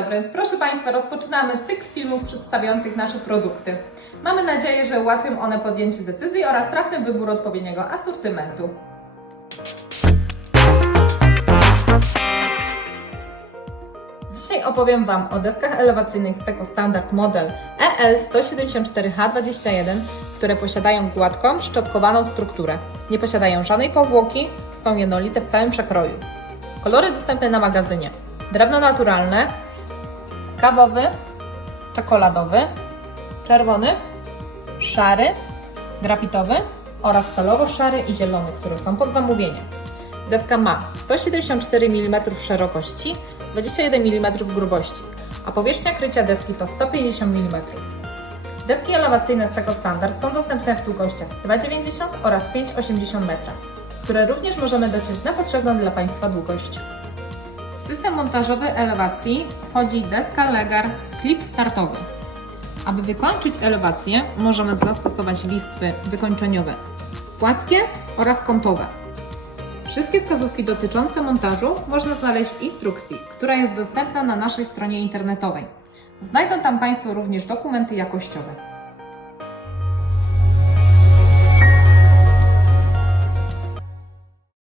dobry. Proszę Państwa, rozpoczynamy cykl filmów przedstawiających nasze produkty. Mamy nadzieję, że ułatwią one podjęcie decyzji oraz trafny wybór odpowiedniego asortymentu. Dzisiaj opowiem Wam o deskach elewacyjnych z Seco Standard Model E EL174H21, które posiadają gładką, szczotkowaną strukturę. Nie posiadają żadnej powłoki, są jednolite w całym przekroju. Kolory dostępne na magazynie: drewno naturalne, kawowy, czekoladowy, czerwony, szary, grafitowy oraz stalowo-szary i zielony, które są pod zamówienie. Deska ma 174 mm szerokości, 21 mm grubości, a powierzchnia krycia deski to 150 mm. Deski elewacyjne Seco Standard są dostępne w długościach 2,90 oraz 5,80 m, które również możemy dociąć na potrzebną dla Państwa długość. System montażowy elewacji wchodzi deska Legar klip startowy. Aby wykończyć elewację, możemy zastosować listwy wykończeniowe płaskie oraz kątowe. Wszystkie wskazówki dotyczące montażu można znaleźć w instrukcji, która jest dostępna na naszej stronie internetowej. Znajdą tam Państwo również dokumenty jakościowe.